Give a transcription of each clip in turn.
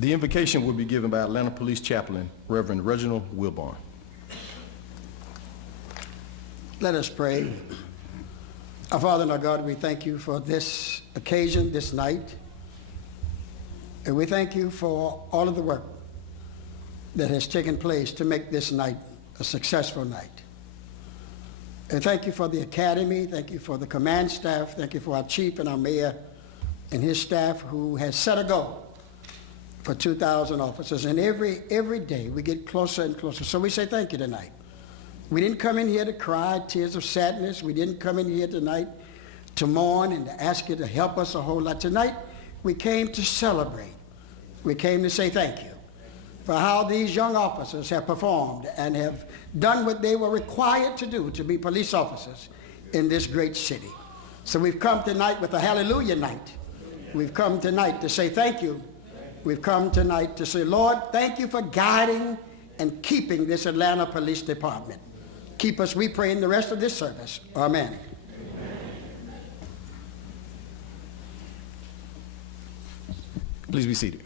The invocation will be given by Atlanta Police Chaplain, Reverend Reginald Wilborn. Let us pray. Our Father and our God, we thank you for this occasion, this night. And we thank you for all of the work that has taken place to make this night a successful night. And thank you for the Academy. Thank you for the command staff. Thank you for our chief and our mayor and his staff who has set a goal for 2,000 officers. And every day we get closer and closer. So we say thank you tonight. We didn't come in here to cry tears of sadness. We didn't come in here tonight to mourn and to ask you to help us a whole lot. Tonight, we came to celebrate. We came to say thank you for how these young officers have performed and have done what they were required to do to be police officers in this great city. So we've come tonight with a hallelujah night. We've come tonight to say thank you. We've come tonight to say, Lord, thank you for guiding and keeping this Atlanta Police Department. Keep us, we pray, in the rest of this service. Amen. Please be seated.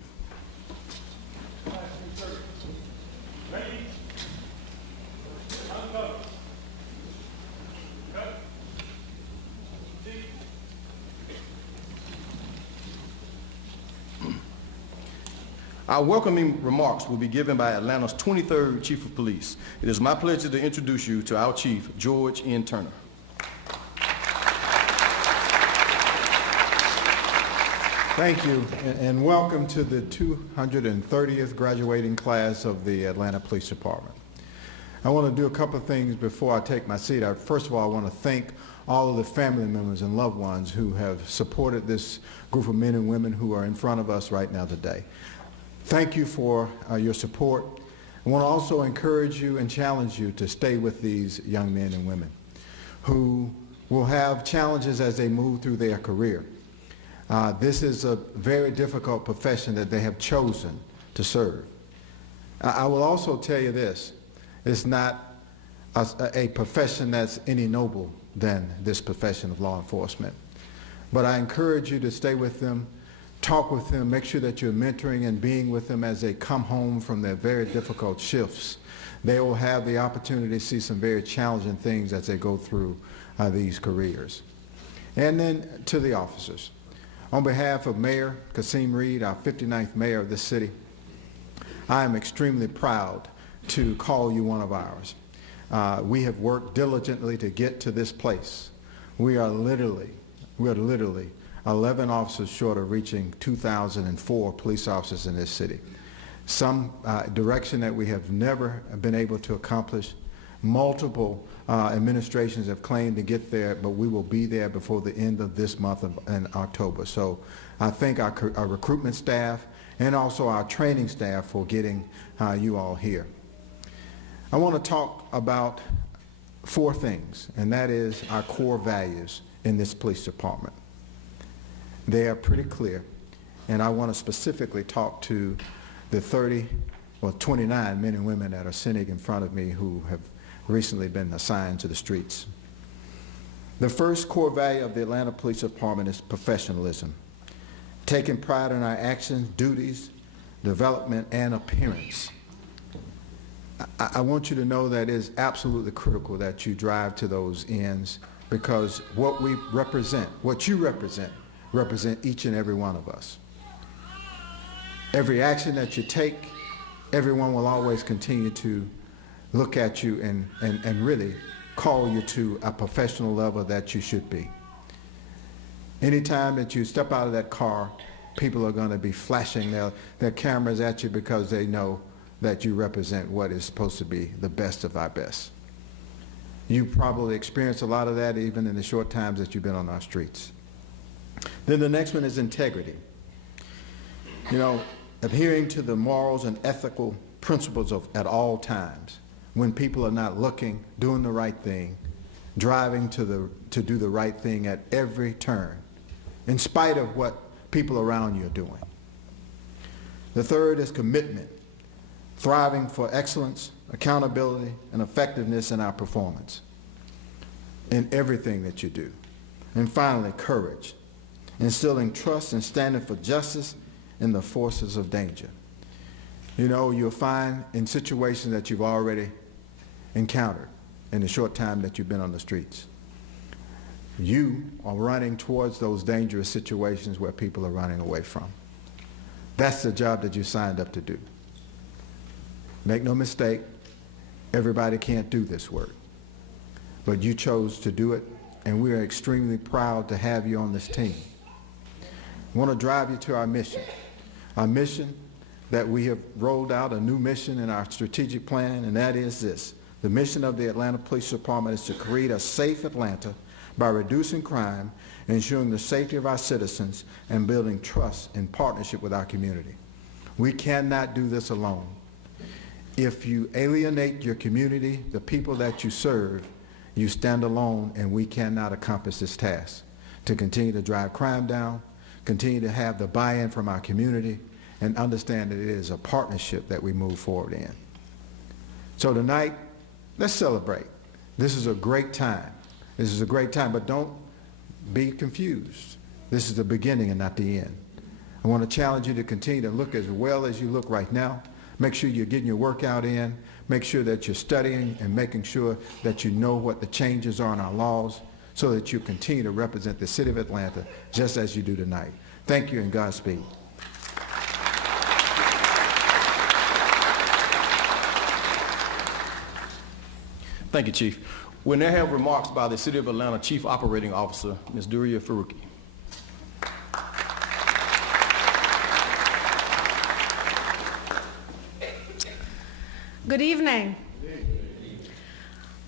Our welcoming remarks will be given by Atlanta's 23rd Chief of Police. It is my pleasure to introduce you to our Chief, George N. Turner. Thank you, and welcome to the 230th graduating class of the Atlanta Police Department. I want to do a couple of things before I take my seat. First of all, I want to thank all of the family members and loved ones who have supported this group of men and women who are in front of us right now today. Thank you for your support. I want to also encourage you and challenge you to stay with these young men and women who will have challenges as they move through their career. This is a very difficult profession that they have chosen to serve. I will also tell you this, it's not a profession that's any noble than this profession of law enforcement. But I encourage you to stay with them, talk with them, make sure that you're mentoring and being with them as they come home from their very difficult shifts. They will have the opportunity to see some very challenging things as they go through these careers. And then to the officers. On behalf of Mayor Kasim Reed, our 59th mayor of this city, I am extremely proud to call you one of ours. We have worked diligently to get to this place. We are literally 11 officers short of reaching 2,004 police officers in this city. Some direction that we have never been able to accomplish. Multiple administrations have claimed to get there, but we will be there before the end of this month in October. So I thank our recruitment staff and also our training staff for getting you all here. I want to talk about 4 things, and that is our core values in this police department. They are pretty clear, and I want to specifically talk to the 29 men and women that are sitting in front of me who have recently been assigned to the streets. The first core value of the Atlanta Police Department is professionalism, taking pride in our actions, duties, development, and appearance. I want you to know that it is absolutely critical that you drive to those ends, because what we represent, what you represent each and every one of us. Every action that you take, everyone will always continue to look at you and really call you to a professional level that you should be. Anytime that you step out of that car, people are going to be flashing their cameras at you because they know that you represent what is supposed to be the best of our best. You probably experienced a lot of that even in the short times that you've been on our streets. Then the next one is integrity. You know, adhering to the morals and ethical principles at all times. When people are not looking, doing the right thing, driving to do the right thing at every turn, in spite of what people around you are doing. The third is commitment, thriving for excellence, accountability, and effectiveness in our performance in everything that you do. And finally, courage, instilling trust and standing for justice in the forces of danger. You know, you'll find in situations that you've already encountered in the short time that you've been on the streets. You are running towards those dangerous situations where people are running away from. That's the job that you signed up to do. Make no mistake, everybody can't do this work. But you chose to do it, and we are extremely proud to have you on this team. I want to drive you to our mission. Our mission that we have rolled out, a new mission in our strategic plan, and that is this. The mission of the Atlanta Police Department is to create a safe Atlanta by reducing crime, ensuring the safety of our citizens, and building trust and partnership with our community. We cannot do this alone. If you alienate your community, the people that you serve, you stand alone, and we cannot accomplish this task. To continue to drive crime down, continue to have the buy-in from our community, and understand that it is a partnership that we move forward in. So tonight, let's celebrate. This is a great time. This is a great time, but don't be confused. This is the beginning and not the end. I want to challenge you to continue to look as well as you look right now. Make sure you're getting your workout in. Make sure that you're studying and making sure that you know what the changes are in our laws so that you continue to represent the city of Atlanta just as you do tonight. Thank you and Godspeed. Thank you, Chief. We'll now have remarks by the City of Atlanta Chief Operating Officer, Ms. Duria Faruqi. Good evening.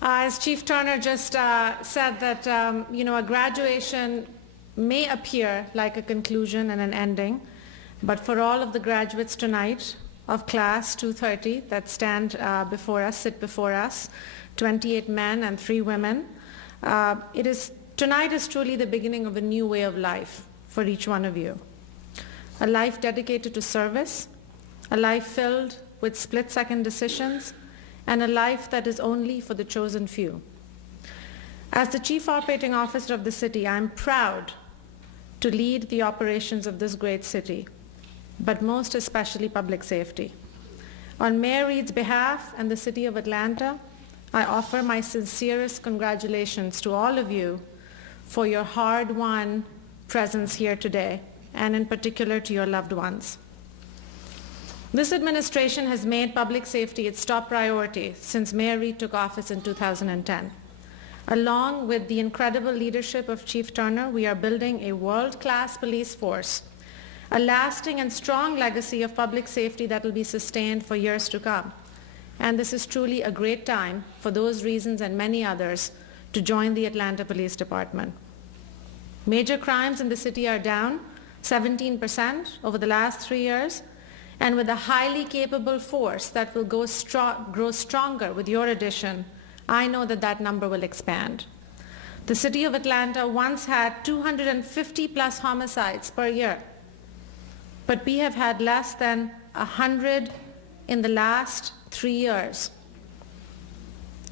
As Chief Turner just said that, a graduation may appear like a conclusion and an ending, but for all of the graduates tonight of class 230 that stand sit before us, 28 men and 3 women, tonight is truly the beginning of a new way of life for each one of you. A life dedicated to service, a life filled with split-second decisions, and a life that is only for the chosen few. As the Chief Operating Officer of the city, I am proud to lead the operations of this great city, but most especially public safety. On Mayor Reed's behalf and the City of Atlanta, I offer my sincerest congratulations to all of you for your hard-won presence here today, and in particular to your loved ones. This administration has made public safety its top priority since Mayor Reed took office in 2010. Along with the incredible leadership of Chief Turner, we are building a world-class police force, a lasting and strong legacy of public safety that will be sustained for years to come. And this is truly a great time for those reasons and many others to join the Atlanta Police Department. Major crimes in the city are down 17% over the last 3 years, and with a highly capable force that will grow stronger with your addition, I know that that number will expand. The city of Atlanta once had 250 plus homicides per year, but we have had less than 100 in the last 3 years.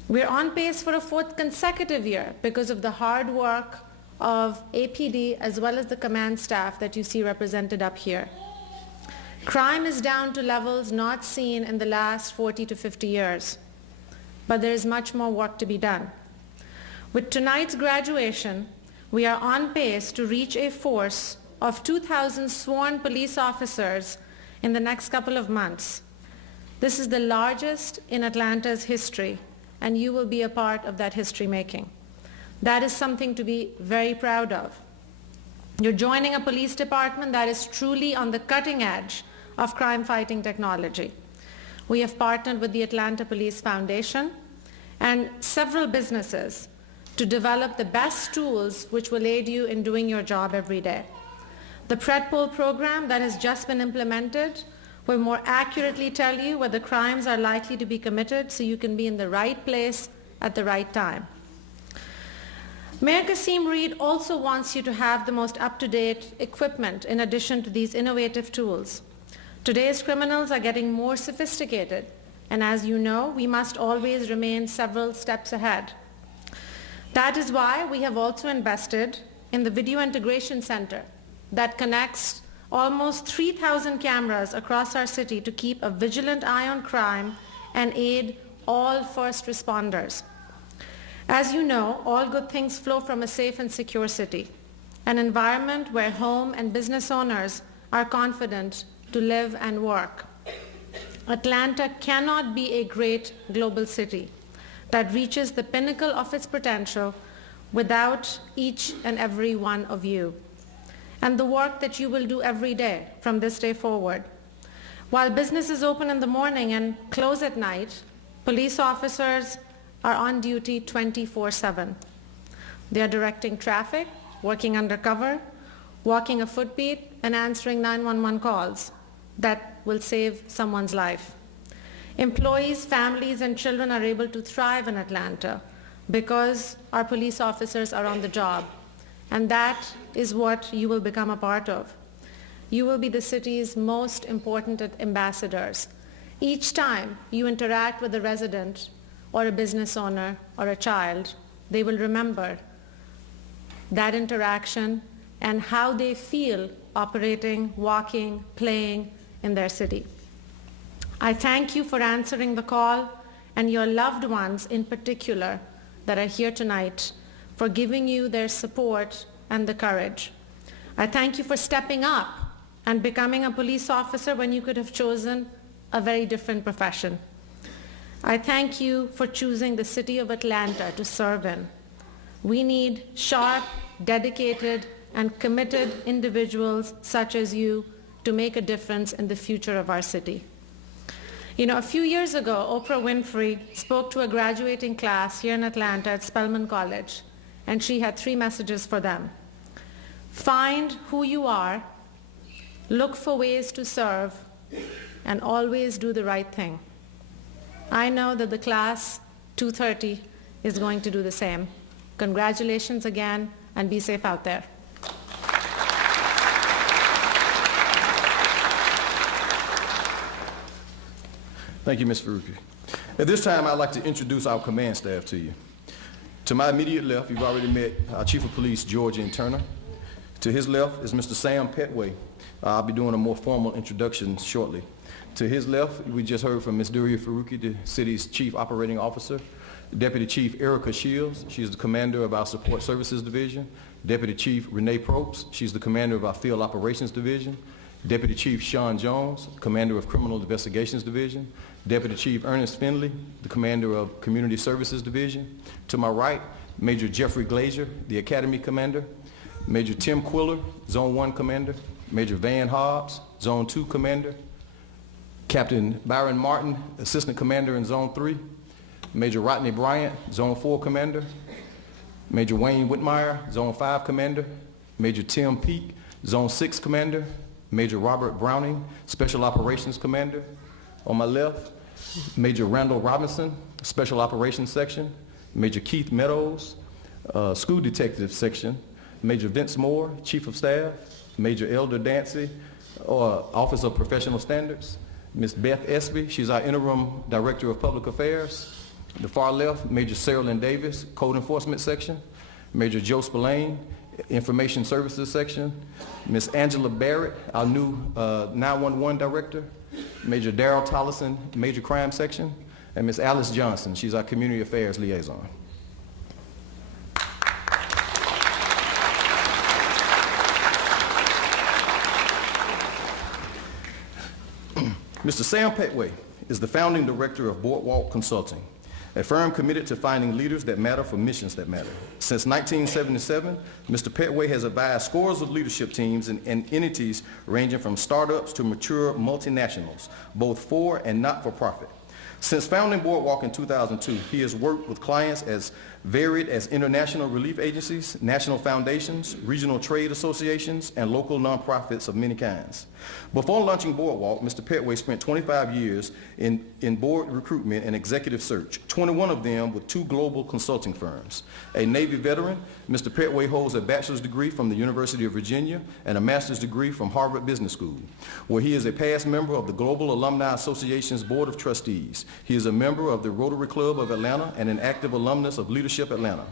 We're on pace for a 4th consecutive year because of the hard work of APD as well as the command staff that you see represented up here. Crime is down to levels not seen in the last 40 to 50 years, but there is much more work to be done. With tonight's graduation, we are on pace to reach a force of 2,000 sworn police officers in the next couple of months. This is the largest in Atlanta's history, and you will be a part of that history making. That is something to be very proud of. You're joining a police department that is truly on the cutting edge of crime-fighting technology. We have partnered with the Atlanta Police Foundation and several businesses to develop the best tools which will aid you in doing your job every day. The PredPol program that has just been implemented will more accurately tell you whether crimes are likely to be committed so you can be in the right place at the right time. Mayor Kasim Reed also wants you to have the most up-to-date equipment in addition to these innovative tools. Today's criminals are getting more sophisticated, and as you know, we must always remain several steps ahead. That is why we have also invested in the Video Integration Center that connects almost 3,000 cameras across our city to keep a vigilant eye on crime and aid all first responders. As you know, all good things flow from a safe and secure city, an environment where home and business owners are confident to live and work. Atlanta cannot be a great global city that reaches the pinnacle of its potential without each and every one of you, and the work that you will do every day from this day forward. While businesses open in the morning and close at night, police officers are on duty 24/7. They are directing traffic, working undercover, walking a footbeat, and answering 911 calls that will save someone's life. Employees, families, and children are able to thrive in Atlanta because our police officers are on the job, and that is what you will become a part of. You will be the city's most important ambassadors. Each time you interact with a resident or a business owner or a child, they will remember that interaction and how they feel operating, walking, playing in their city. I thank you for answering the call, and your loved ones in particular that are here tonight for giving you their support and the courage. I thank you for stepping up and becoming a police officer when you could have chosen a very different profession. I thank you for choosing the city of Atlanta to serve in. We need sharp, dedicated, and committed individuals such as you to make a difference in the future of our city. You know, a few years ago, Oprah Winfrey spoke to a graduating class here in Atlanta at Spelman College, and she had 3 messages for them. Find who you are, look for ways to serve, and always do the right thing. I know that the class 230 is going to do the same. Congratulations again, and be safe out there. Thank you, Ms. Faruqi. At this time, I'd like to introduce our command staff to you. To my immediate left, you've already met our Chief of Police, Georgian Turner. To his left is Mr. Sam Petway. I'll be doing a more formal introduction shortly. To his left, we just heard from Ms. Duria Faruqi, the city's Chief Operating Officer. Deputy Chief Erica Shields, she's the commander of our Support Services Division. Deputy Chief Renee Probst, she's the commander of our Field Operations Division. Deputy Chief Sean Jones, commander of Criminal Investigations Division. Deputy Chief Ernest Finley, the commander of Community Services Division. To my right, Major Jeffrey Glazier, the Academy Commander. Major Tim Quiller, Zone 1 Commander. Major Van Hobbs, Zone 2 Commander. Captain Byron Martin, Assistant Commander in Zone 3. Major Rodney Bryant, Zone 4 Commander. Major Wayne Whitmire, Zone 5 Commander. Major Tim Peake, Zone 6 Commander. Major Robert Browning, Special Operations Commander. On my left, Major Randall Robinson, Special Operations Section. Major Keith Meadows, School Detective Section. Major Vince Moore, Chief of Staff. Major Elder Dancy, Office of Professional Standards. Ms. Beth Espy, she's our Interim Director of Public Affairs. The far left, Major Sarah Lynn Davis, Code Enforcement Section. Major Joe Spillane, Information Services Section. Ms. Angela Barrett, our new 911 Director. Major Darrell Tollison, Major Crime Section. And Ms. Alice Johnson, she's our Community Affairs Liaison. Mr. Sam Petway is the founding director of Boardwalk Consulting, a firm committed to finding leaders that matter for missions that matter. Since 1977, Mr. Petway has advised scores of leadership teams and entities ranging from startups to mature multinationals, both for and not for profit. Since founding Boardwalk in 2002, he has worked with clients as varied as international relief agencies, national foundations, regional trade associations, and local nonprofits of many kinds. Before launching Boardwalk, Mr. Petway spent 25 years in board recruitment and executive search, 21 of them with 2 global consulting firms. A Navy veteran, Mr. Petway holds a bachelor's degree from the University of Virginia and a master's degree from Harvard Business School, where he is a past member of the Global Alumni Association's Board of Trustees. activities. He is a member of the Rotary Club of Atlanta and an active alumnus of Leadership Atlanta.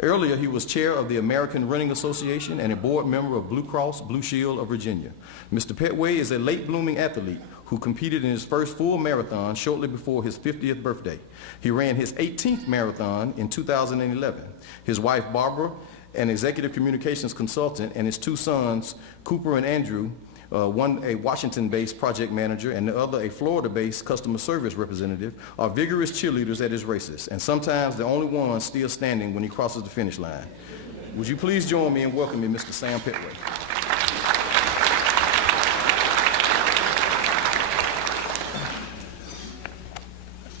Earlier, he was chair of the American Running Association and a board member of Blue Cross Blue Shield of Virginia. Mr. Petway is a late-blooming athlete who competed in his first full marathon shortly before his 50th birthday. He ran his 18th marathon in 2011. His wife, Barbara, an executive communications consultant, and his two sons, Cooper and Andrew, one a Washington-based project manager and the other a Florida-based customer service representative, are vigorous cheerleaders at his races, and sometimes the only one still standing when he crosses the finish line. Would you please join me in welcoming Mr. Sam Petway?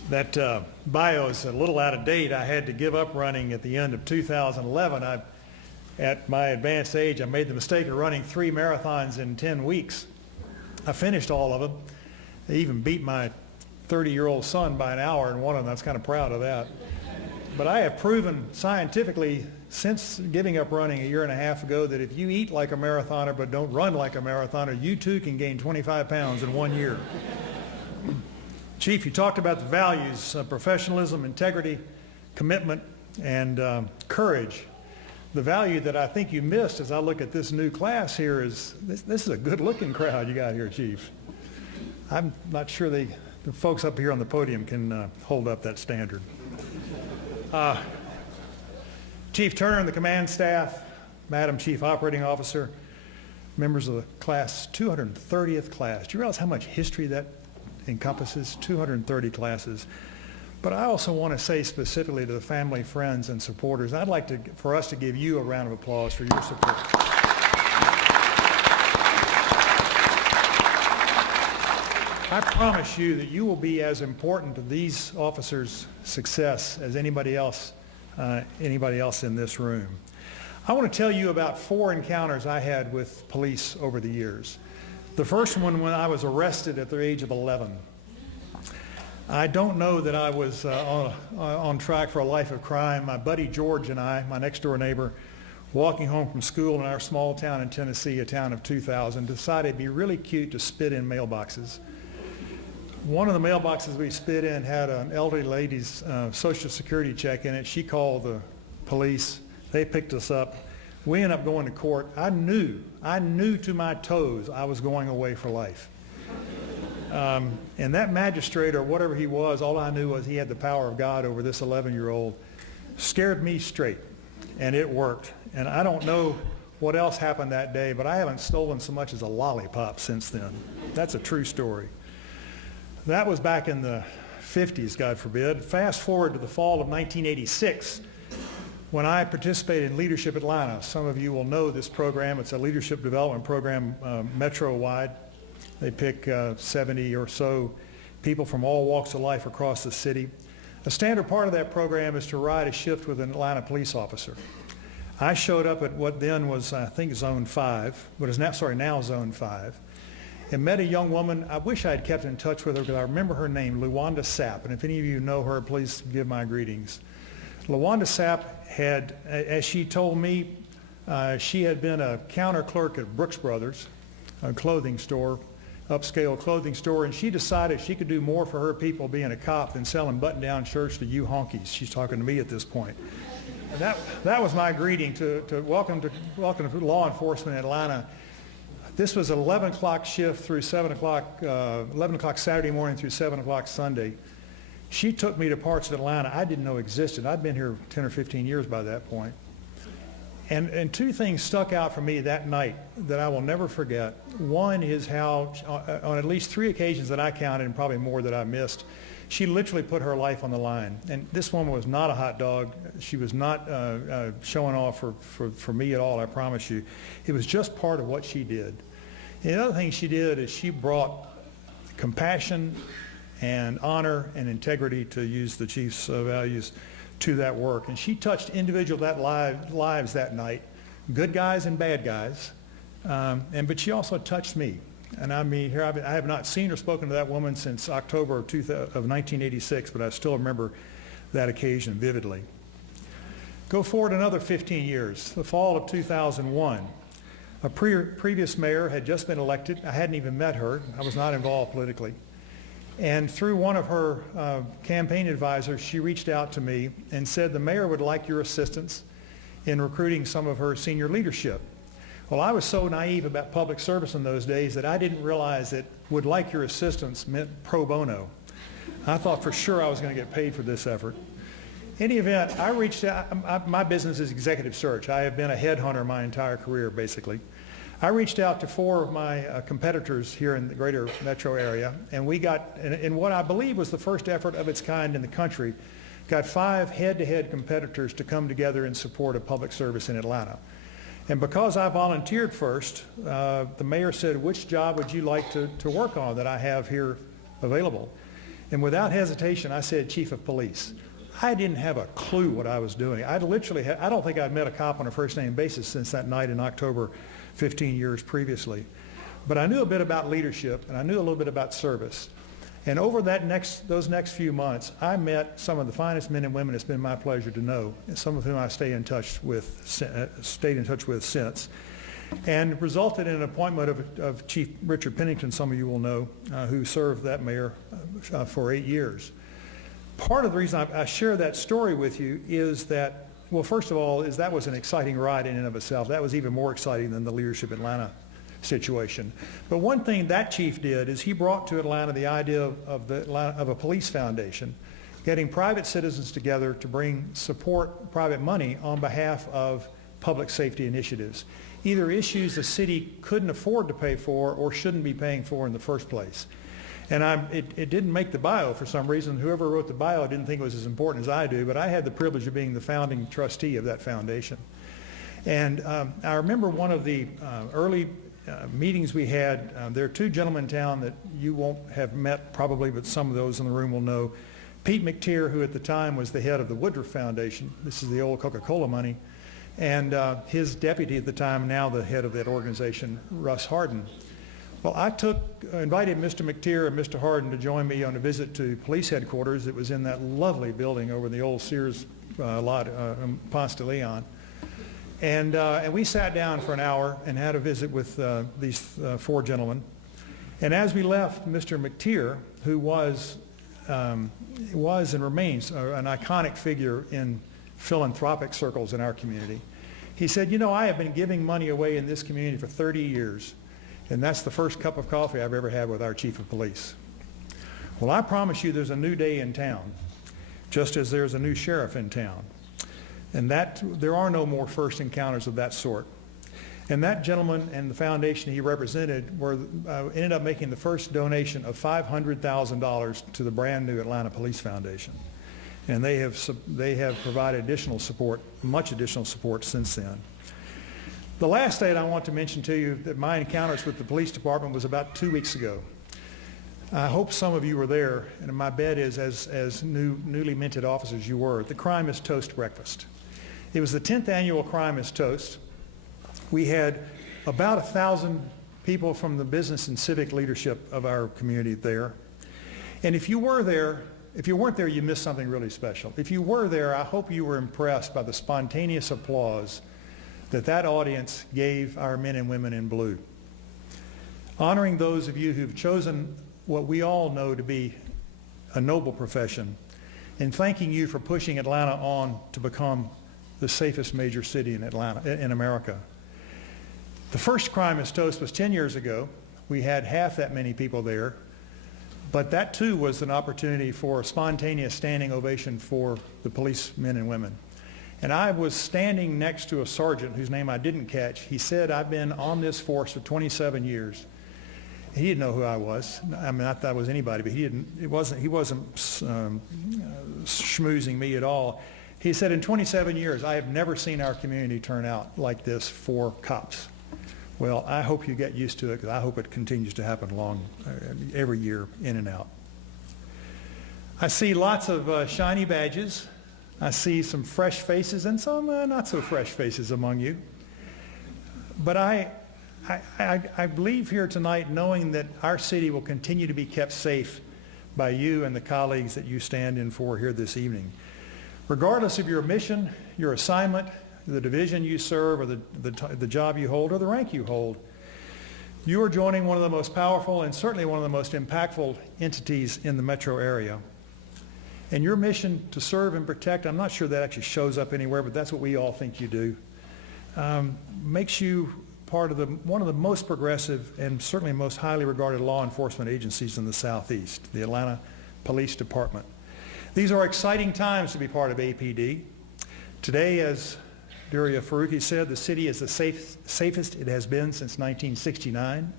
That bio is a little out of date. I had to give up running at the end of 2011. At my advanced age, I made the mistake of running 3 marathons in 10 weeks. I finished all of them. I even beat my 30-year-old son by an hour in one of them. I was kind of proud of that. But I have proven scientifically since giving up running a year and a half ago that if you eat like a marathoner but don't run like a marathoner, you too can gain 25 pounds in 1 year. Chief, you talked about the values, professionalism, integrity, commitment, and courage. The value that I think you missed as I look at this new class here is, this is a good-looking crowd you got here, Chief. I'm not sure the folks up here on the podium can hold up that standard. Chief Turner and the command staff, Madam Chief Operating Officer, members of the class, 230th class. Do you realize how much history that encompasses? 230 classes. But I also want to say specifically to the family, friends, and supporters, I'd like for us to give you a round of applause for your support. I promise you that you will be as important to these officers' success as anybody else in this room. I want to tell you about 4 encounters I had with police over the years. The first one when I was arrested at the age of 11. I don't know that I was on track for a life of crime. My buddy George and I, my next door neighbor, walking home from school in our small town in Tennessee, a town of 2,000, decided it'd be really cute to spit in mailboxes. One of the mailboxes we spit in had an elderly lady's Social Security check in it. She called the police. They picked us up. We ended up going to court. I knew to my toes I was going away for life. And that magistrate or whatever he was, all I knew was he had the power of God over this 11-year-old. Scared me straight, and it worked. And I don't know what else happened that day, but I haven't stolen so much as a lollipop since then. That's a true story. That was back in the 50s, God forbid. Fast forward to the fall of 1986, when I participated in Leadership Atlanta. Some of you will know this program. It's a leadership development program metro-wide. They pick 70 or so people from all walks of life across the city. A standard part of that program is to ride a shift with an Atlanta police officer. I showed up at what then was, I think, Zone 5, but is now Zone 5, and met a young woman. I wish I had kept in touch with her because I remember her name, Luwanda Sapp, and if any of you know her, please give my greetings. Luwanda Sapp had, as she told me, she had been a counter clerk at Brooks Brothers, a clothing store, upscale clothing store, and she decided she could do more for her people being a cop than selling button-down shirts to you honkies. She's talking to me at this point. And that was my greeting to welcome to law enforcement in Atlanta. This was an 11 o'clock shift through 11 o'clock Saturday morning through 7 o'clock Sunday. She took me to parts of Atlanta I didn't know existed. I'd been here 10 or 15 years by that point. And 2 things stuck out for me that night that I will never forget. One is how, on at least 3 occasions that I counted, and probably more that I missed, she literally put her life on the line. And this woman was not a hot dog. She was not showing off for me at all, I promise you. It was just part of what she did. And the other thing she did is she brought compassion and honor and integrity, to use the chief's values, to that work. And she touched individual lives that night, good guys and bad guys. But she also touched me. And I mean, here I have not seen or spoken to that woman since October of 1986, but I still remember that occasion vividly. Go forward another 15 years, the fall of 2001. A previous mayor had just been elected. I hadn't even met her. I was not involved politically. And through one of her campaign advisors, she reached out to me and said, the mayor would like your assistance in recruiting some of her senior leadership. Well, I was so naive about public service in those days that I didn't realize that would like your assistance meant pro bono. I thought for sure I was going to get paid for this effort. In any event, I reached out. My business is executive search. I have been a headhunter my entire career, basically. I reached out to 4 of my competitors here in the greater metro area, and we got, in what I believe was the first effort of its kind in the country, got 5 head-to-head competitors to come together in support of public service in Atlanta. And because I volunteered first, the mayor said, which job would you like to work on that I have here available? And without hesitation, I said chief of police. I didn't have a clue what I was doing. I don't think I'd met a cop on a first-name basis since that night in October 15 years previously. But I knew a bit about leadership, and I knew a little bit about service. And over those next few months, I met some of the finest men and women it's been my pleasure to know, and some of whom I stayed in touch with since, and resulted in an appointment of Chief Richard Pennington, some of you will know, who served that mayor for 8 years. Part of the reason I share that story with you is that, well, first of all, that was an exciting ride in and of itself. That was even more exciting than the Leadership Atlanta situation. But one thing that chief did is he brought to Atlanta the idea of a police foundation, getting private citizens together to support private money on behalf of public safety initiatives, either issues the city couldn't afford to pay for or shouldn't be paying for in the first place. And it didn't make the bio for some reason. Whoever wrote the bio didn't think it was as important as I do, but I had the privilege of being the founding trustee of that foundation. And I remember one of the early meetings we had. There are 2 gentlemen in town that you won't have met probably, but some of those in the room will know. Pete McTeer, who at the time was the head of the Woodruff Foundation. This is the old Coca-Cola money. And his deputy at the time, now the head of that organization, Russ Harden. Well, I invited Mr. McTeer and Mr. Harden to join me on a visit to police headquarters. It was in that lovely building over the old Sears lot, Ponce de Leon. And we sat down for an hour and had a visit with these 4 gentlemen. And as we left, Mr. McTeer, who was and remains an iconic figure in philanthropic circles in our community, he said, you know, I have been giving money away in this community for 30 years, and that's the first cup of coffee I've ever had with our chief of police. Well, I promise you there's a new day in town, just as there's a new sheriff in town. And that there are no more first encounters of that sort. And that gentleman and the foundation he represented ended up making the first donation of $500,000 to the brand new Atlanta Police Foundation. And they have provided additional support, much additional support since then. The last date I want to mention to you that my encounters with the police department was about 2 weeks ago. I hope some of you were there, and my bet is as newly minted officers you were, the Crime is Toast breakfast. It was the 10th annual Crime is Toast. We had about 1,000 people from the business and civic leadership of our community there. And if you weren't there, you missed something really special. If you were there, I hope you were impressed by the spontaneous applause that audience gave our men and women in blue. Honoring those of you who've chosen what we all know to be a noble profession, and thanking you for pushing Atlanta on to become the safest major city in America. The first Crime is Toast was 10 years ago. We had half that many people there, but that too was an opportunity for a spontaneous standing ovation for the policemen and women. And I was standing next to a sergeant whose name I didn't catch. He said, I've been on this force for 27 years. He didn't know who I was. I mean, not that I was anybody, but he wasn't schmoozing me at all. He said, in 27 years, I have never seen our community turn out like this for cops. Well, I hope you get used to it, because I hope it continues to happen every year, in and out. I see lots of shiny badges. I see some fresh faces and some not so fresh faces among you. But I leave here tonight knowing that our city will continue to be kept safe by you and the colleagues that you stand in for here this evening. Regardless of your mission, your assignment, the division you serve, or the job you hold, or the rank you hold, You are joining one of the most powerful and certainly one of the most impactful entities in the metro area. And your mission to serve and protect, I'm not sure that actually shows up anywhere, but that's what we all think you do, makes you part of one of the most progressive and certainly most highly regarded law enforcement agencies in the Southeast, the Atlanta Police Department. These are exciting times to be part of APD. Today, as Duria Faruqi said, the city is the safest it has been since 1969.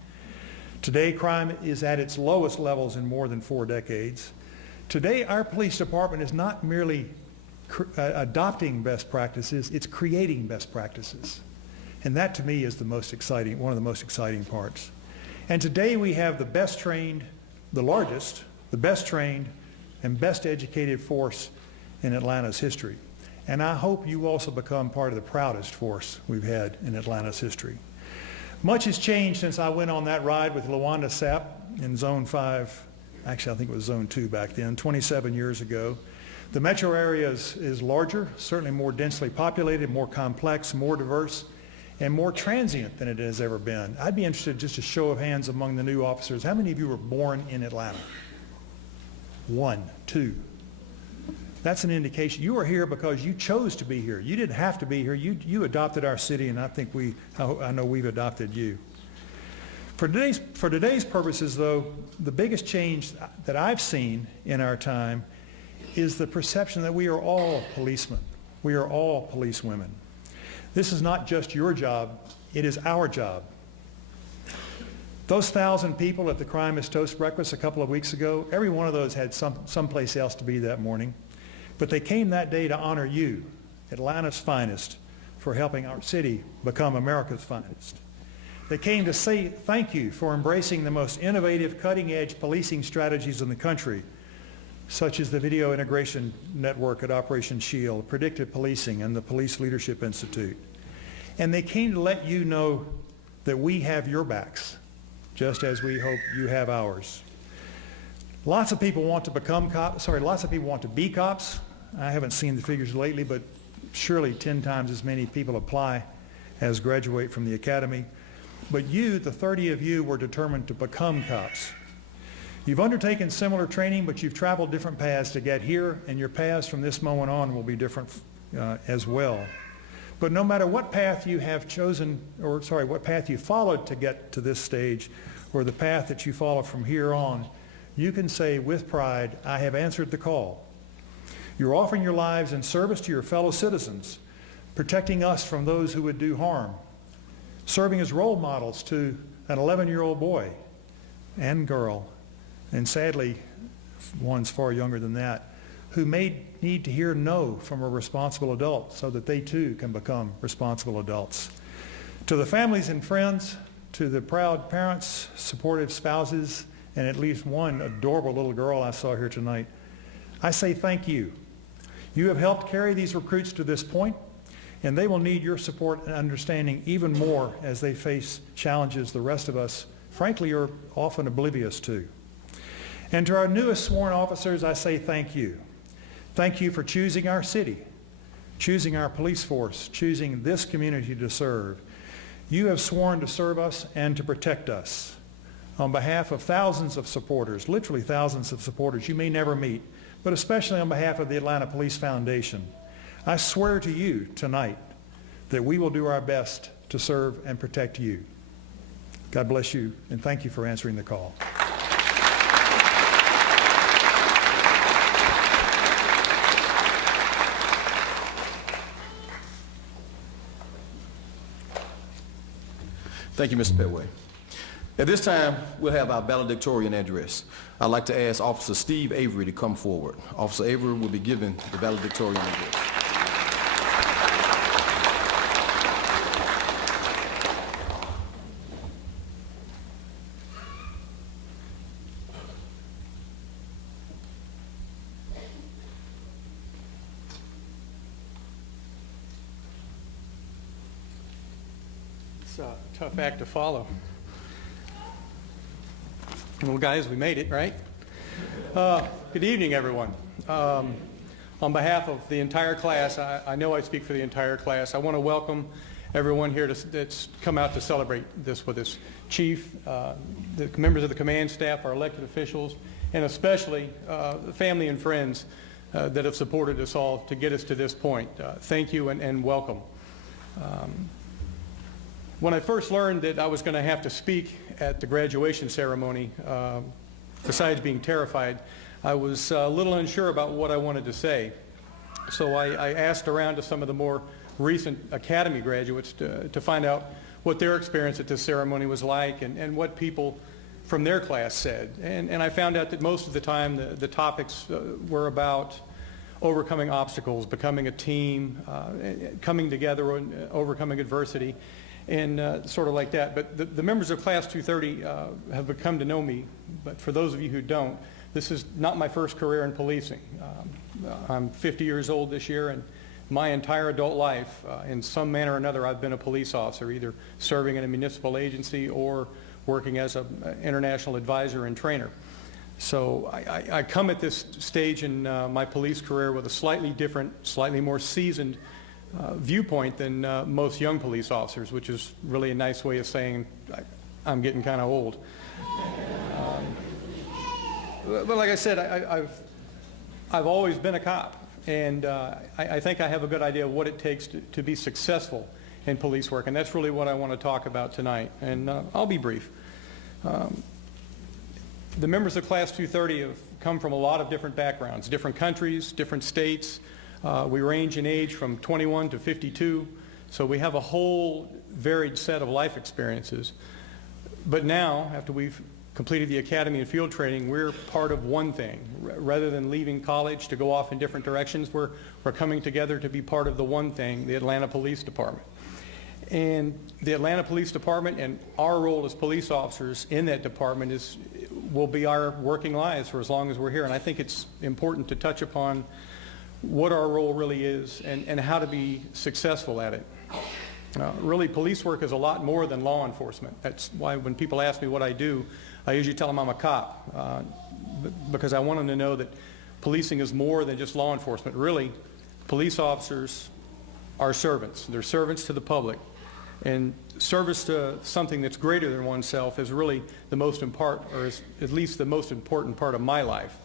Today, crime is at its lowest levels in more than 4 decades. Today, our police department is not merely adopting best practices, it's creating best practices. And that, to me, is the most exciting, one of the most exciting parts. And today, we have the best trained, the largest, the best trained, and best educated force in Atlanta's history. And I hope you also become part of the proudest force we've had in Atlanta's history. Much has changed since I went on that ride with LaWanda Sapp in Zone 5. Actually, I think it was Zone 2 back then, 27 years ago. The metro area is larger, certainly more densely populated, more complex, more diverse, and more transient than it has ever been. I'd be interested, just a show of hands among the new officers, how many of you were born in Atlanta? 1, 2. That's an indication. You are here because you chose to be here. You didn't have to be here. You adopted our city, and I know we've adopted you. For today's purposes, though, the biggest change that I've seen in our time is the perception that we are all policemen. We are all policewomen. This is not just your job, it is our job. Those 1,000 people at the Crime is Toast breakfast a couple of weeks ago, every one of those had someplace else to be that morning. But they came that day to honor you, Atlanta's finest, for helping our city become America's finest. They came to say thank you for embracing the most innovative, cutting-edge policing strategies in the country, such as the Video Integration Network at Operation Shield, Predictive Policing, and the Police Leadership Institute. And they came to let you know that we have your backs, just as we hope you have ours. Lots of people want to become cops, lots of people want to be cops. I haven't seen the figures lately, but surely 10 times as many people apply as graduate from the academy. But you, the 30 of you, were determined to become cops. You've undertaken similar training, but you've traveled different paths to get here, and your paths from this moment on will be different as well. But no matter what path you have chosen, what path you followed to get to this stage, or the path that you follow from here on, you can say with pride, I have answered the call. You're offering your lives in service to your fellow citizens, protecting us from those who would do harm, serving as role models to an 11-year-old boy and girl, and sadly, one's far younger than that, who may need to hear no from a responsible adult so that they too can become responsible adults. To the families and friends, to the proud parents, supportive spouses, and at least one adorable little girl I saw here tonight, I say thank you. You have helped carry these recruits to this point, and they will need your support and understanding even more as they face challenges the rest of us, frankly, are often oblivious to. And to our newest sworn officers, I say thank you. Thank you for choosing our city, choosing our police force, choosing this community to serve. You have sworn to serve us and to protect us. On behalf of thousands of supporters, literally thousands of supporters you may never meet, but especially on behalf of the Atlanta Police Foundation, I swear to you tonight that we will do our best to serve and protect you. God bless you, and thank you for answering the call. Thank you, Mr. Petway. At this time, we'll have our valedictorian address. I'd like to ask Officer Steve Avery to come forward. Officer Avery will be giving the valedictorian address. It's a tough act to follow. Well, guys, we made it, right? Good evening, everyone. On behalf of the entire class, I know I speak for the entire class, I want to welcome everyone here that's come out to celebrate this with us. Chief, the members of the command staff, our elected officials, and especially the family and friends that have supported us all to get us to this point. Thank you and welcome. When I first learned that I was going to have to speak at the graduation ceremony, besides being terrified, I was a little unsure about what I wanted to say. So I asked around to some of the more recent Academy graduates to find out what their experience at this ceremony was like and what people from their class said. And I found out that most of the time the topics were about overcoming obstacles, becoming a team, coming together and overcoming adversity, and sort of like that. But the members of Class 230 have come to know me, but for those of you who don't, this is not my first career in policing. I'm 50 years old this year, and my entire adult life, in some manner or another, I've been a police officer, either serving in a municipal agency or working as an international advisor and trainer. So I come at this stage in my police career with a slightly different, slightly more seasoned viewpoint than most young police officers, which is really a nice way of saying I'm getting kind of old. But like I said, I've always been a cop, and I think I have a good idea of what it takes to be successful in police work, and that's really what I want to talk about tonight, and I'll be brief. The members of Class 230 have come from a lot of different backgrounds, different countries, different states. We range in age from 21 to 52, so we have a whole varied set of life experiences. But now, after we've completed the academy and field training, we're part of one thing. Rather than leaving college to go off in different directions, we're coming together to be part of the one thing, the Atlanta Police Department. And the Atlanta Police Department and our role as police officers in that department will be our working lives for as long as we're here. And I think it's important to touch upon what our role really is and how to be successful at it. Really, police work is a lot more than law enforcement. That's why when people ask me what I do, I usually tell them I'm a cop, because I want them to know that policing is more than just law enforcement. Really, police officers are servants. They're servants to the public. And service to something that's greater than oneself is really the most important, or is at least the most important part of my life.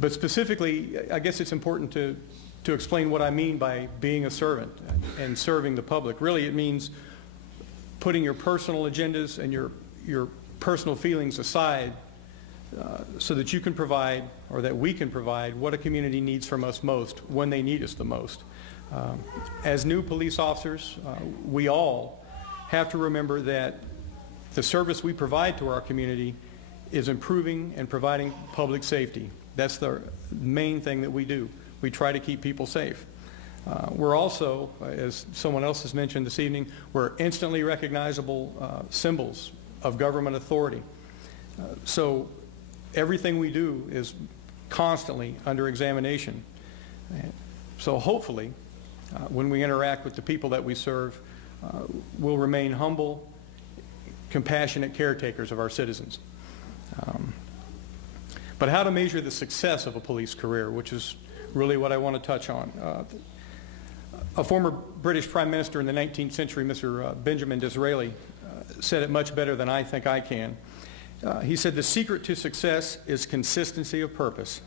But specifically, I guess it's important to explain what I mean by being a servant and serving the public. Really, it means putting your personal agendas and your personal feelings aside so that you can provide, or that we can provide, what a community needs from us most when they need us the most. As new police officers, we all have to remember that the service we provide to our community is improving and providing public safety. That's the main thing that we do. We try to keep people safe. We're also, as someone else has mentioned this evening, we're instantly recognizable symbols of government authority. So everything we do is constantly under examination. So hopefully, when we interact with the people that we serve, we'll remain humble, compassionate caretakers of our citizens. But how to measure the success of a police career, which is really what I want to touch on. A former British Prime Minister in the 19th century, Mr. Benjamin Disraeli, said it much better than I think I can. He said, "The secret to success is consistency of purpose."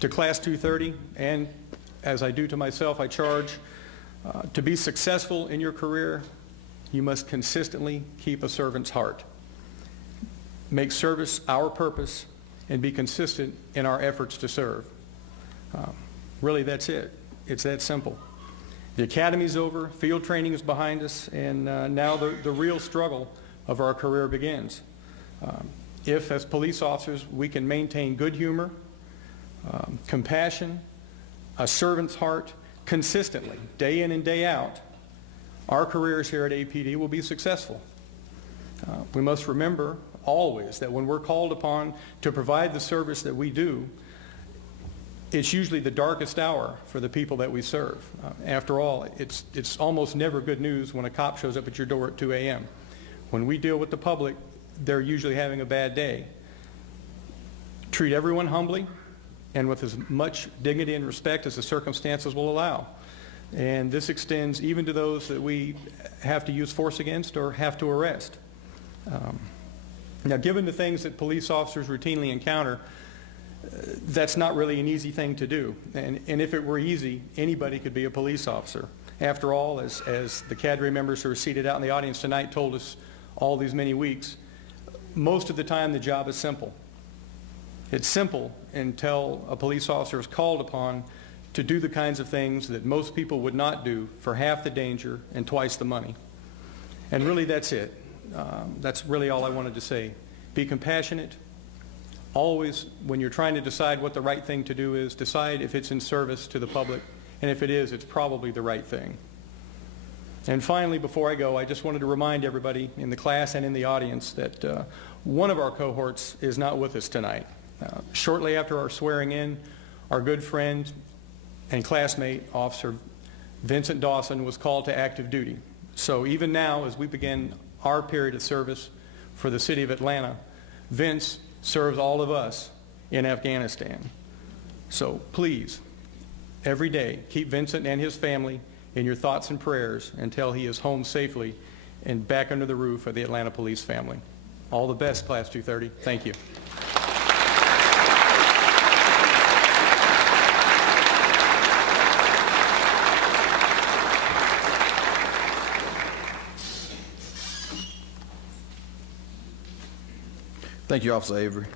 To Class 230, and as I do to myself, I charge, to be successful in your career, you must consistently keep a servant's heart. Make service our purpose and be consistent in our efforts to serve. Really, that's it. It's that simple. The academy's over, field training is behind us, and now the real struggle of our career begins. If, as police officers, we can maintain good humor, compassion, a servant's heart consistently, day in and day out, our careers here at APD will be successful. We must remember always that when we're called upon to provide the service that we do, it's usually the darkest hour for the people that we serve. After all, it's almost never good news when a cop shows up at your door at 2 a.m. When we deal with the public, they're usually having a bad day. Treat everyone humbly and with as much dignity and respect as the circumstances will allow. And this extends even to those that we have to use force against or have to arrest. Now, given the things that police officers routinely encounter, that's not really an easy thing to do. And if it were easy, anybody could be a police officer. After all, as the cadre members who are seated out in the audience tonight told us all these many weeks, most of the time the job is simple. It's simple until a police officer is called upon to do the kinds of things that most people would not do for half the danger and twice the money. And really, that's it. That's really all I wanted to say. Be compassionate. Always, when you're trying to decide what the right thing to do is, decide if it's in service to the public, and if it is, it's probably the right thing. And finally, before I go, I just wanted to remind everybody in the class and in the audience that one of our cohorts is not with us tonight. Shortly after our swearing in, our good friend and classmate, Officer Vincent Dawson, was called to active duty. So even now, as we begin our period of service for the city of Atlanta, Vince serves all of us in Afghanistan. So please, every day, keep Vincent and his family in your thoughts and prayers until he is home safely and back under the roof of the Atlanta Police family. All the best, Class 230. Thank you. Thank you, Officer Avery.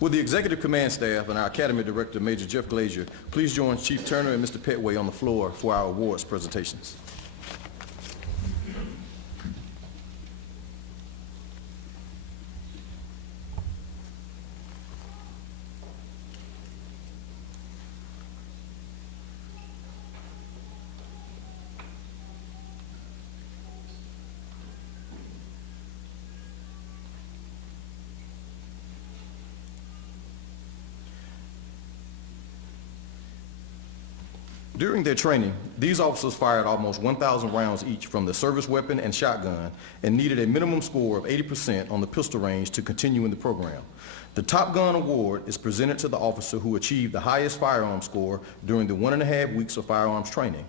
Will the Executive Command Staff and our Academy Director, Major Jeff Glazier, please join Chief Turner and Mr. Petway on the floor for our awards presentations. During their training, these officers fired almost 1,000 rounds each from the service weapon and shotgun and needed a minimum score of 80% on the pistol range to continue in the program. The Top Gun Award is presented to the officer who achieved the highest firearm score during the 1.5 weeks of firearms training.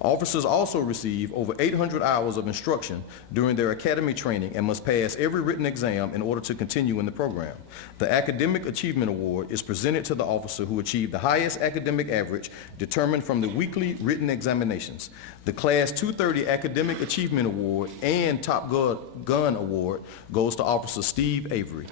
Officers also receive over 800 hours of instruction during their academy training and must pass every written exam in order to continue in the program. The Academic Achievement Award is presented to the officer who achieved the highest academic average determined from the weekly written examinations. The Class 230 Academic Achievement Award and Top Gun Award goes to Officer Steve Avery.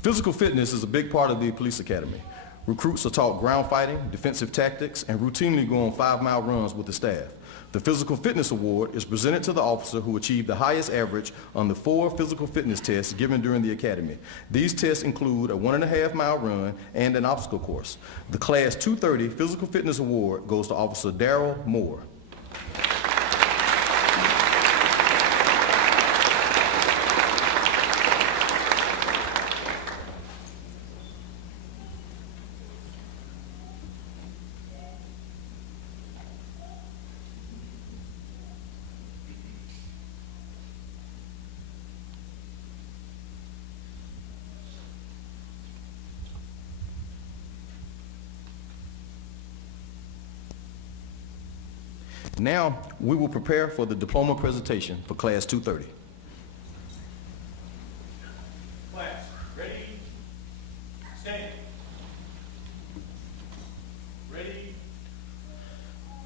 Physical fitness is a big part of the police academy. Recruits are taught ground fighting, defensive tactics, and routinely go on 5-mile runs with the staff. The Physical Fitness Award is presented to the officer who achieved the highest average on the 4 physical fitness tests given during the academy. These tests include a 1.5-mile run and an obstacle course. The Class 230 Physical Fitness Award goes to Officer Darrell Moore. Now, we will prepare for the diploma presentation for Class 230. Class, ready? Stand. Ready?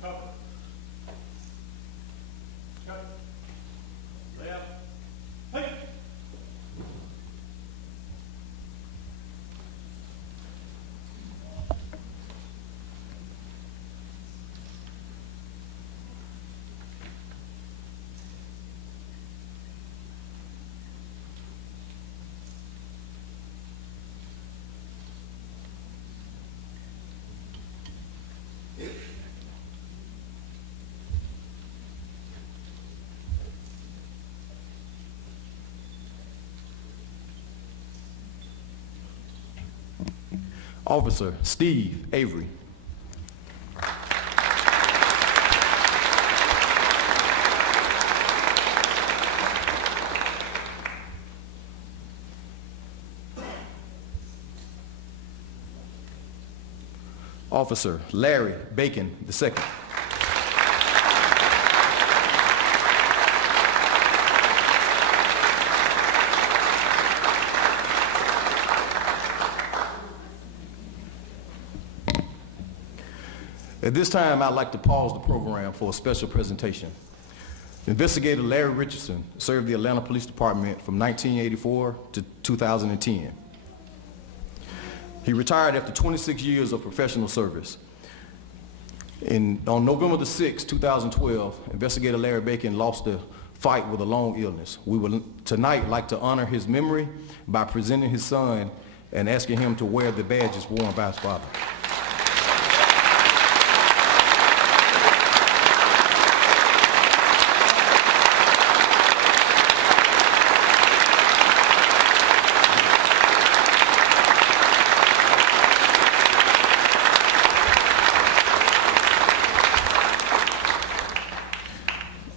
Cover. Cut. Left. Hey. Officer Steve Avery. Officer Larry Bacon II. At this time, I'd like to pause the program for a special presentation. Investigator Larry Richardson served the Atlanta Police Department from 1984 to 2010. He retired after 26 years of professional service. On November the 6th, 2012, Investigator Larry Bacon lost the fight with a long illness. We would tonight like to honor his memory by presenting his son and asking him to wear the badges worn by his father.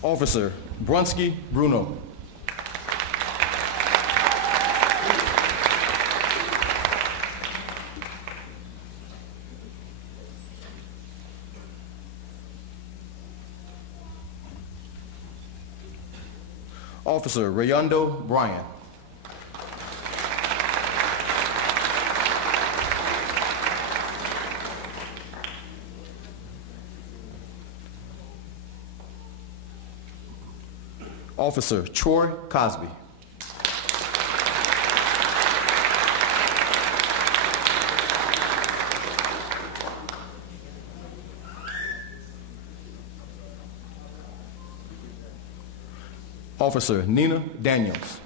Officer Brunsky Bruno. Officer Rayundo Bryan. Officer Troy Cosby. Officer Nina Daniels.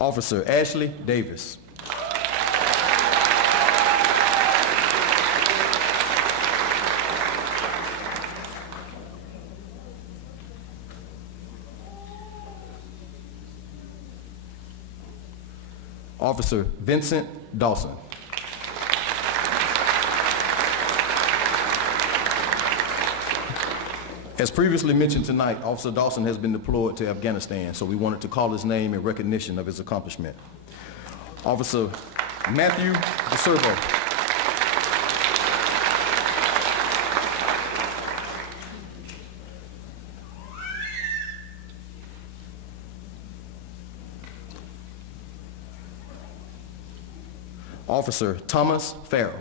Officer Ashley Davis. Officer Vincent Dawson. As previously mentioned tonight, Officer Dawson has been deployed to Afghanistan, so we wanted to call his name in recognition of his accomplishment. Officer Matthew DeSerbo. Officer Thomas Farrell.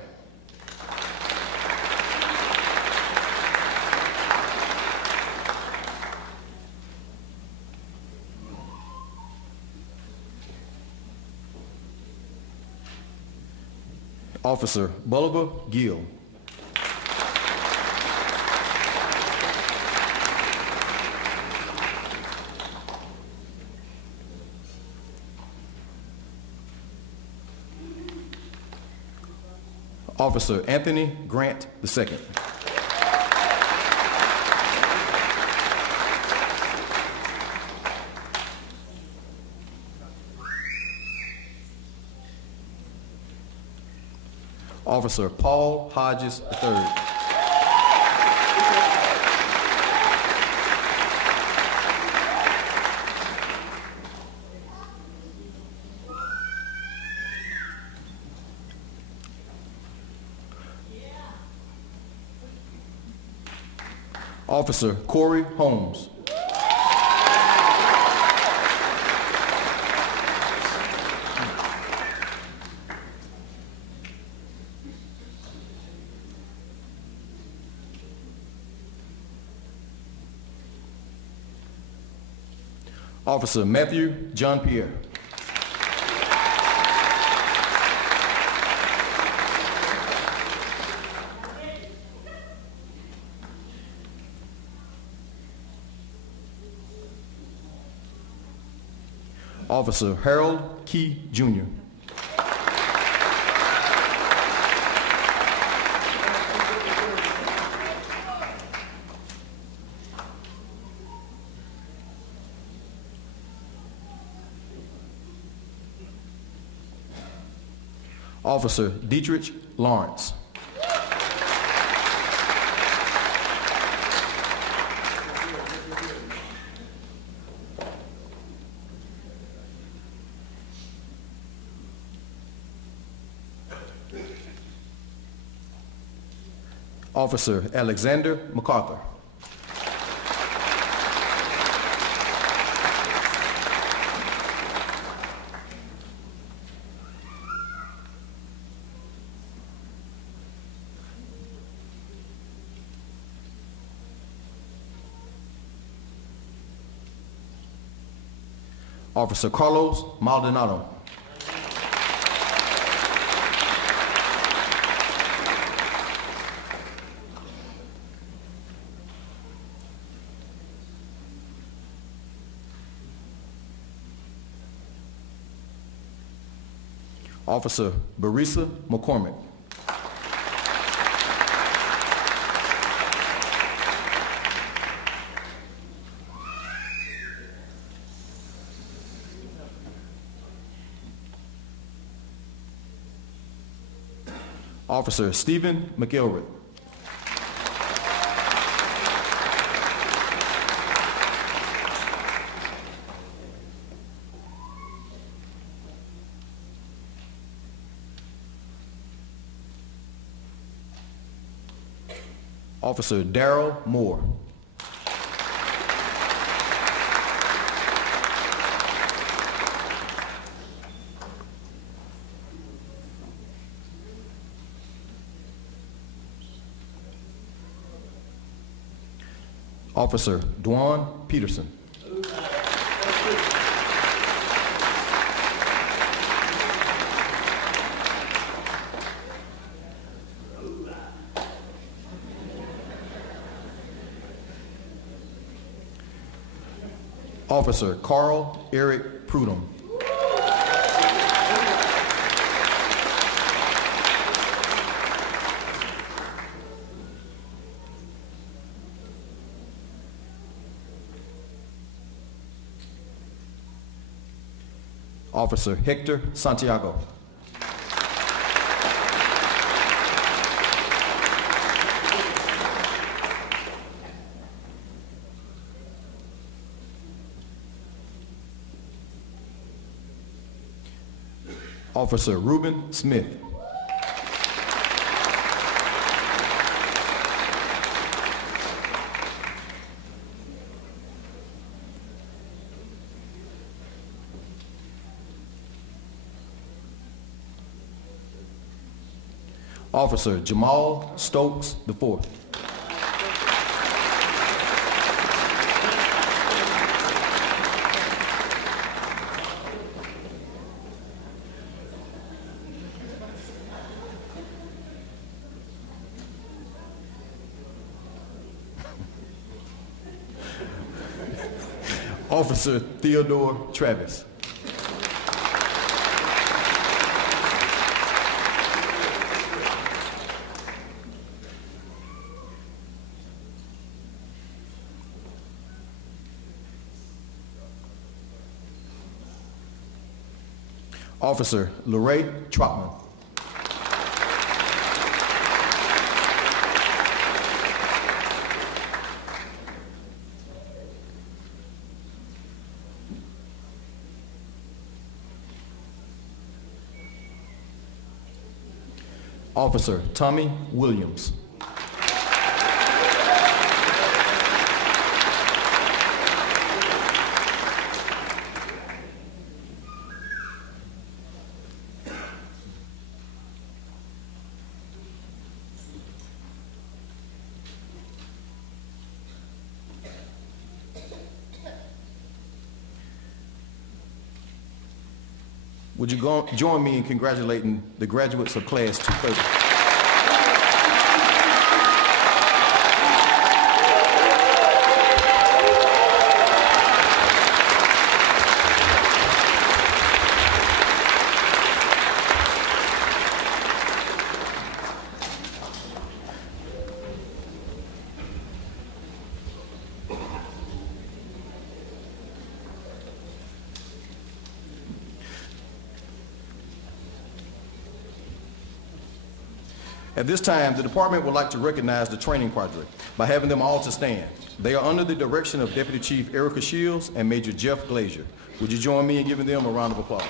Officer Bolivar Gill. Officer Anthony Grant II. Officer Paul Hodges III. Officer Corey Holmes. Officer Matthew John Pierre. Officer Harold Key Jr. Officer Dietrich Lawrence. Officer Alexander MacArthur. Officer Carlos Maldonado. Officer Barisa McCormick. Officer Stephen McElrath. Officer Darrell Moore. Officer Dwan Peterson. Officer Carl Eric Prudhomme. Officer Hector Santiago. Officer Reuben Smith. Officer Jamal Stokes IV. Officer Theodore Travis. Officer Lorraine Trotman. Officer Tommy Williams. Would you join me in congratulating the graduates of Class 230? At this time, the department would like to recognize the training quadrant by having them all to stand. They are under the direction of Deputy Chief Erica Shields and Major Jeff Glazier. Would you join me in giving them a round of applause?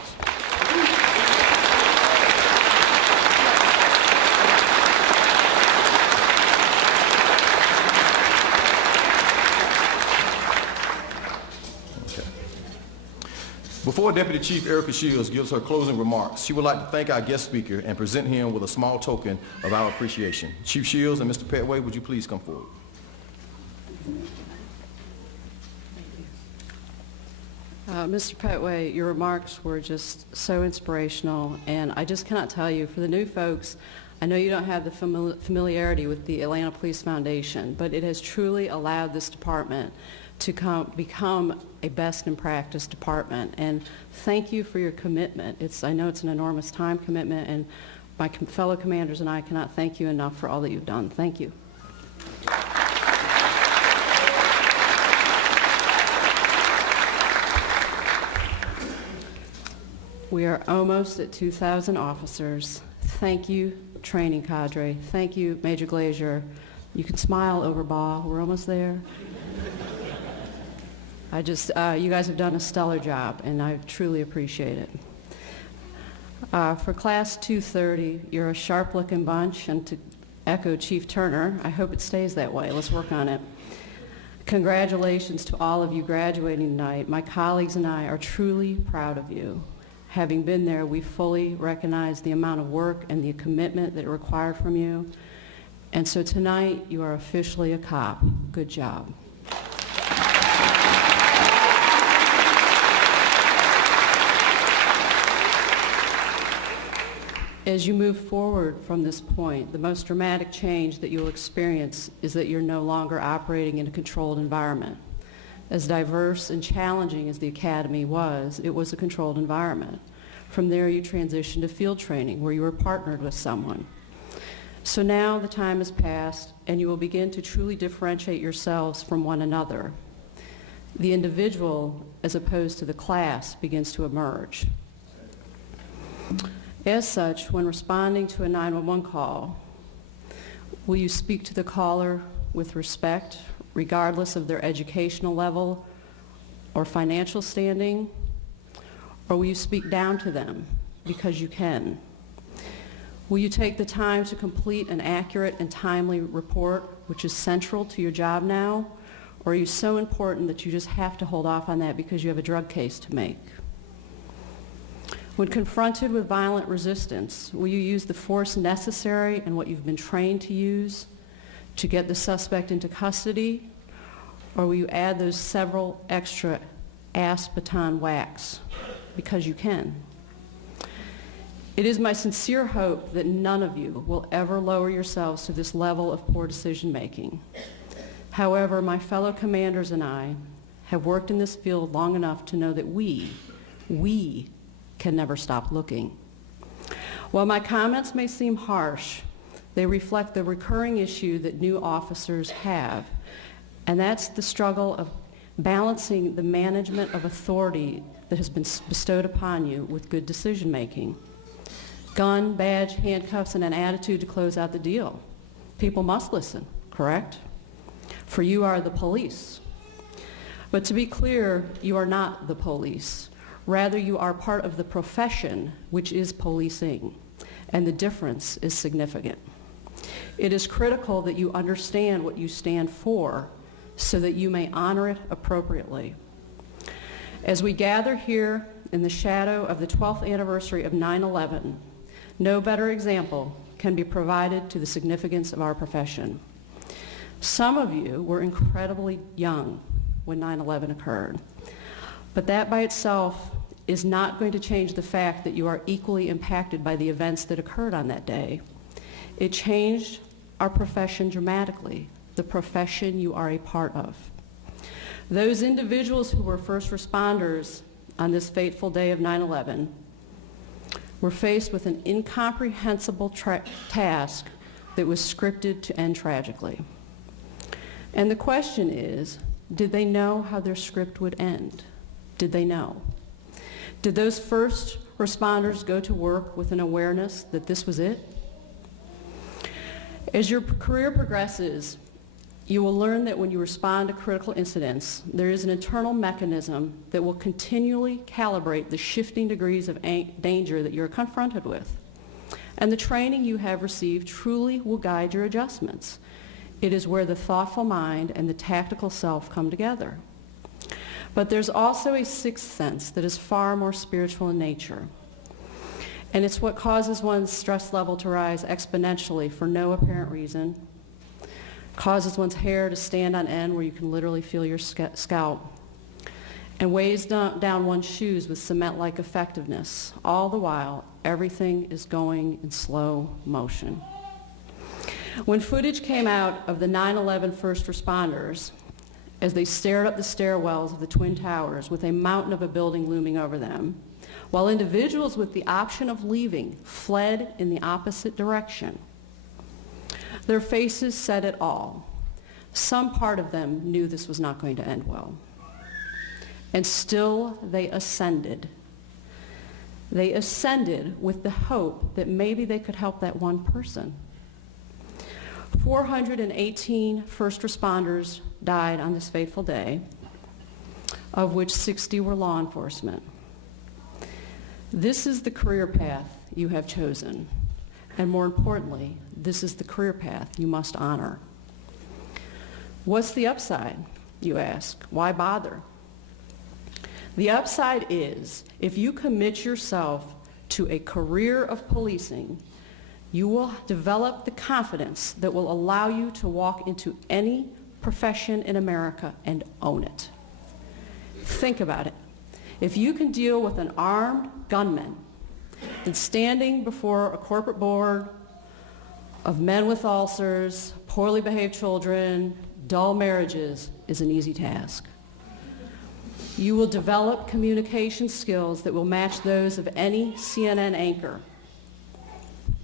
Before Deputy Chief Erica Shields gives her closing remarks, she would like to thank our guest speaker and present him with a small token of our appreciation. Chief Shields and Mr. Petway, would you please come forward? Mr. Petway, your remarks were just so inspirational, and I just cannot tell you, for the new folks, I know you don't have the familiarity with the Atlanta Police Foundation, but it has truly allowed this department to become a best-in-practice department. And thank you for your commitment. I know it's an enormous time commitment, and my fellow commanders and I cannot thank you enough for all that you've done. Thank you. We are almost at 2,000 officers. Thank you, training cadre. Thank you, Major Glazier. You can smile over Baugh. We're almost there. You guys have done a stellar job, and I truly appreciate it. For Class 230, you're a sharp-looking bunch, and to echo Chief Turner, I hope it stays that way. Let's work on it. Congratulations to all of you graduating tonight. My colleagues and I are truly proud of you. Having been there, we fully recognize the amount of work and the commitment that it required from you. And so tonight, you are officially a cop. Good job. As you move forward from this point, the most dramatic change that you'll experience is that you're no longer operating in a controlled environment. As diverse and challenging as the academy was, it was a controlled environment. From there, you transitioned to field training, where you were partnered with someone. So now the time has passed, and you will begin to truly differentiate yourselves from one another. The individual, as opposed to the class, begins to emerge. As such, when responding to a 911 call, will you speak to the caller with respect, regardless of their educational level or financial standing? Or will you speak down to them because you can? Will you take the time to complete an accurate and timely report, which is central to your job now? Or are you so important that you just have to hold off on that because you have a drug case to make? When confronted with violent resistance, will you use the force necessary and what you've been trained to use to get the suspect into custody? Or will you add those several extra ass baton whacks because you can? It is my sincere hope that none of you will ever lower yourselves to this level of poor decision making. However, my fellow commanders and I have worked in this field long enough to know that we can never stop looking. While my comments may seem harsh, they reflect the recurring issue that new officers have, and that's the struggle of balancing the management of authority that has been bestowed upon you with good decision making. Gun, badge, handcuffs, and an attitude to close out the deal. People must listen, correct? For you are the police. But to be clear, you are not the police. Rather, you are part of the profession, which is policing, and the difference is significant. It is critical that you understand what you stand for so that you may honor it appropriately. As we gather here in the shadow of the 12th anniversary of 9/11, no better example can be provided to the significance of our profession. Some of you were incredibly young when 9/11 occurred, but that by itself is not going to change the fact that you are equally impacted by the events that occurred on that day. It changed our profession dramatically, the profession you are a part of. Those individuals who were first responders on this fateful day of 9/11 were faced with an incomprehensible task that was scripted to end tragically. And the question is, did they know how their script would end? Did they know? Did those first responders go to work with an awareness that this was it? As your career progresses, you will learn that when you respond to critical incidents, there is an internal mechanism that will continually calibrate the shifting degrees of danger that you're confronted with. And the training you have received truly will guide your adjustments. It is where the thoughtful mind and the tactical self come together. But there's also a sixth sense that is far more spiritual in nature. And it's what causes one's stress level to rise exponentially for no apparent reason, causes one's hair to stand on end where you can literally feel your scalp, and weighs down one's shoes with cement-like effectiveness. All the while, everything is going in slow motion. When footage came out of the 9/11 first responders, as they stared up the stairwells of the Twin Towers with a mountain of a building looming over them, while individuals with the option of leaving fled in the opposite direction, their faces said it all. Some part of them knew this was not going to end well. And still they ascended. They ascended with the hope that maybe they could help that one person. 418 first responders died on this fateful day, of which 60 were law enforcement. This is the career path you have chosen. And more importantly, this is the career path you must honor. What's the upside, you ask? Why bother? The upside is, if you commit yourself to a career of policing, you will develop the confidence that will allow you to walk into any profession in America and own it. Think about it. If you can deal with an armed gunman, then standing before a corporate board of men with ulcers, poorly behaved children, dull marriages is an easy task. You will develop communication skills that will match those of any CNN anchor.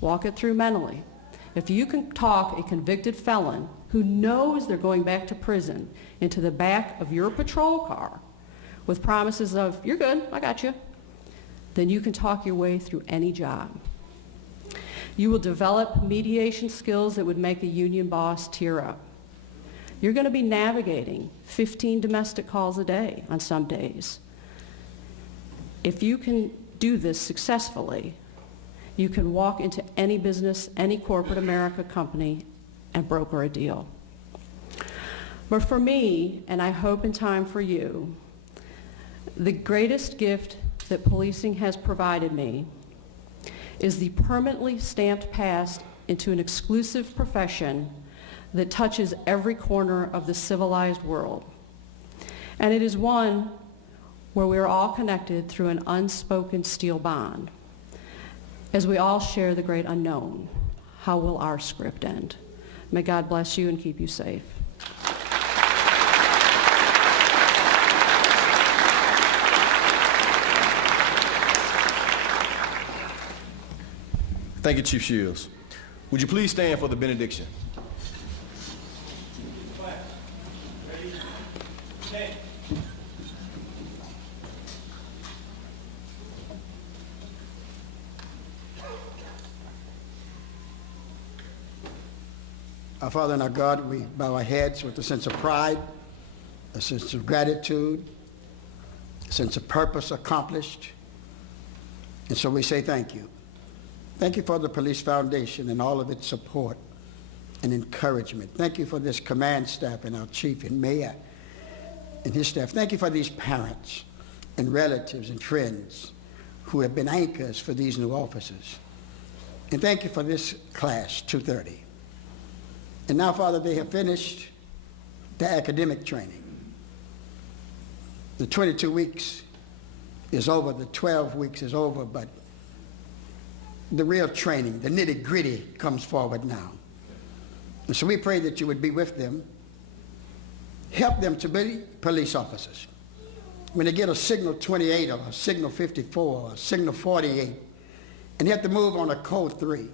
Walk it through mentally. If you can talk a convicted felon who knows they're going back to prison into the back of your patrol car with promises of, you're good, I got you, then you can talk your way through any job. You will develop mediation skills that would make a union boss tear up. You're going to be navigating 15 domestic calls a day on some days. If you can do this successfully, you can walk into any business, any corporate America company, and broker a deal. But for me, and I hope in time for you, the greatest gift that policing has provided me is the permanently stamped path into an exclusive profession that touches every corner of the civilized world. And it is one where we are all connected through an unspoken steel bond. As we all share the great unknown, how will our script end? May God bless you and keep you safe. Thank you, Chief Shields. Would you please stand for the benediction? Our Father and our God, we bow our heads with a sense of pride, a sense of gratitude, a sense of purpose accomplished. And so we say thank you. Thank you for the Police Foundation and all of its support and encouragement. Thank you for this command staff and our chief and mayor and his staff. Thank you for these parents and relatives and friends who have been anchors for these new officers. And thank you for this class, 230. And now, Father, they have finished their academic training. The 22 weeks is over, the 12 weeks is over, but the real training, the nitty-gritty comes forward now. And so we pray that you would be with them, help them to be police officers. When they get a signal 28 or a signal 54 or a signal 48, and they have to move on a code 3,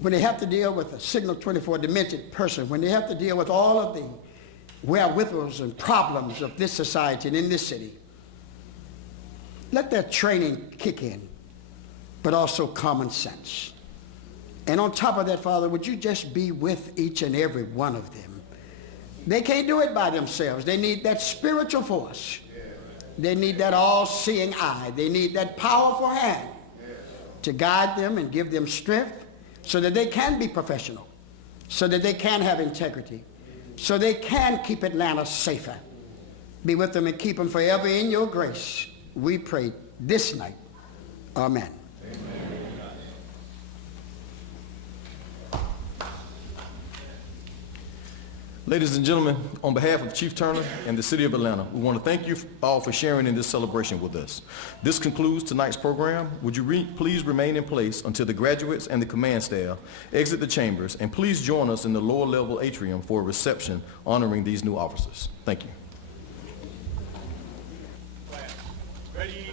when they have to deal with a signal 24 demented person, when they have to deal with all of the wherewithals and problems of this society and in this city, let their training kick in, but also common sense. And on top of that, Father, would you just be with each and every one of them? They can't do it by themselves. They need that spiritual force. They need that all-seeing eye. They need that powerful hand to guide them and give them strength so that they can be professional, so that they can have integrity, so they can keep Atlanta safer. Be with them and keep them forever in your grace. We pray this night. Amen. Ladies and gentlemen, on behalf of Chief Turner and the City of Atlanta, we want to thank you all for sharing in this celebration with us. This concludes tonight's program. Would you please remain in place until the graduates and the command staff exit the chambers, and please join us in the lower level atrium for a reception honoring these new officers. Thank you. Ready?